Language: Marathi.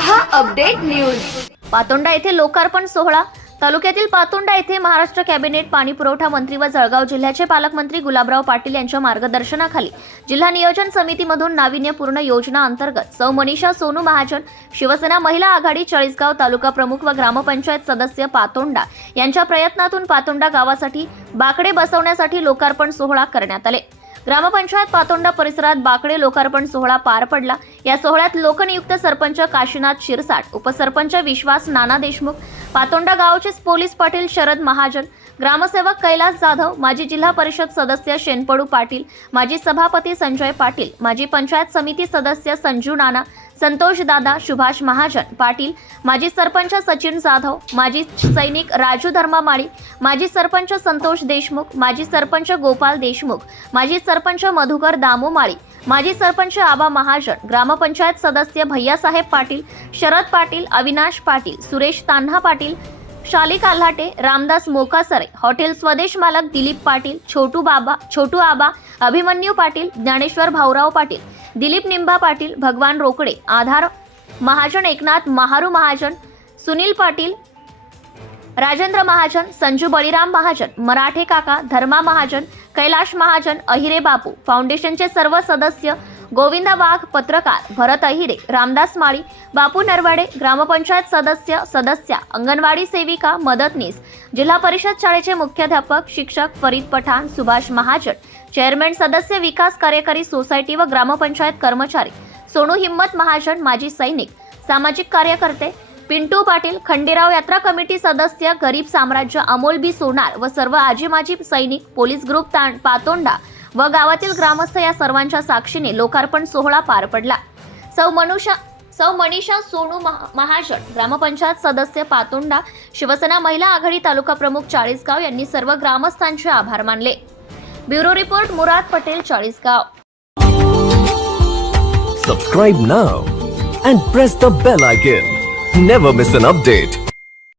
हा अपडेट न्यूज. पातोंडा येथे लोकार्पण सोहळा. तालुक्यातील पातोंडा येथे महाराष्ट्र कॅबिनेट पाणी पुरवठा मंत्री व जळगाव जिल्ह्याचे पालकमंत्री गुलाबराव पाटील यांच्या मार्गदर्शनाखाली जिल्हा नियोजन समितीमधून नाविन्यपूर्ण योजना अंतर्गत सौ मनीषा सोनू महाजन शिवसेना महिला आघाडी चाळीसगाव तालुका प्रमुख व ग्रामपंचायत सदस्य पातोंडा यांच्या प्रयत्नातून पातोंडा गावासाठी बाकडे बसवण्यासाठी लोकार्पण सोहळा करण्यात आले. ग्रामपंचायत पातोंडा परिसरात बाकडे लोकार्पण सोहळा पार पडला. या सोहळ्यात लोकनियुक्त सरपंच काशीनाथ शिरसाट उपसरपंच विश्वास नाना देशमुख पातोंडा गावचे पोलीस पाटील शरद महाजन ग्रामसेवक कैलास जाधव माजी जिल्हा परिषद सदस्य शेनपडू पाटील माजी सभापती संजय पाटील माजी पंचायत समिती सदस्य संजू नाना संतोष दादा सुभाष महाजन पाटील माजी सरपंच सचिन जाधव माजी सैनिक राजू धर्मामाळी माजी सरपंच संतोष देशमुख माजी सरपंच गोपाल देशमुख माजी सरपंच मधुकर दामोमाळी माजी सरपंच आबा महाजन ग्रामपंचायत सदस्य भैयासाहेब पाटील शरद पाटील अविनाश पाटील सुरेश तान्हा पाटील शालिक आल्हाटे रामदास मोकासरे हॉटेल स्वदेश मालक दिलीप पाटील छोटू बाबा छोटू आबा अभिमन्यू पाटील ज्ञानेश्वर भाऊराव पाटील दिलीप निंबा पाटील भगवान रोकडे आधार महाजन एकनाथ महारू महाजन सुनील पाटील राजेंद्र महाजन संजू बळीराम महाजन मराठे काका धर्मा महाजन कैलाश महाजन अहिरे बापू. फाउंडेशनचे सर्व सदस्य गोविंदा वाघ पत्रकार भरत अहिरे रामदास माळी बापू नरवाडे ग्रामपंचायत सदस्य सदस्या अंगणवाडी सेविका मदतनीस जिल्हा परिषद शाळेचे मुख्याध्यापक शिक्षक फरीद पठाण सुभाष महाजन चेअरमॅन सदस्य विकास कार्यकारी सोसायटी व ग्रामपंचायत कर्मचारी सोनू हिम्मत महाजन माजी सैनिक सामाजिक कार्यकर्ते पिंटू पाटील खंडेराव यात्रा कमिटी सदस्य गरीब साम्राज्य अमोल बी सोनार व सर्व आजी माजी सैनिक पोलीस ग्रुप ता- पातोंडा व गावातील ग्रामस्थ या सर्वांच्या साक्षीने लोकार्पण सोहळा पार पडला. सौ मनुषा सौ मनीषा सोनू महा- महाजन ग्रामपंचायत सदस्य पातोंडा शिवसेना महिला आघाडी तालुका प्रमुख चाळीसगाव यांनी सर्व ग्रामस्थांचे आभार मानले. Bureau report Murad Patel Chalisgaon. Subscribe now and press the bell icon never miss an update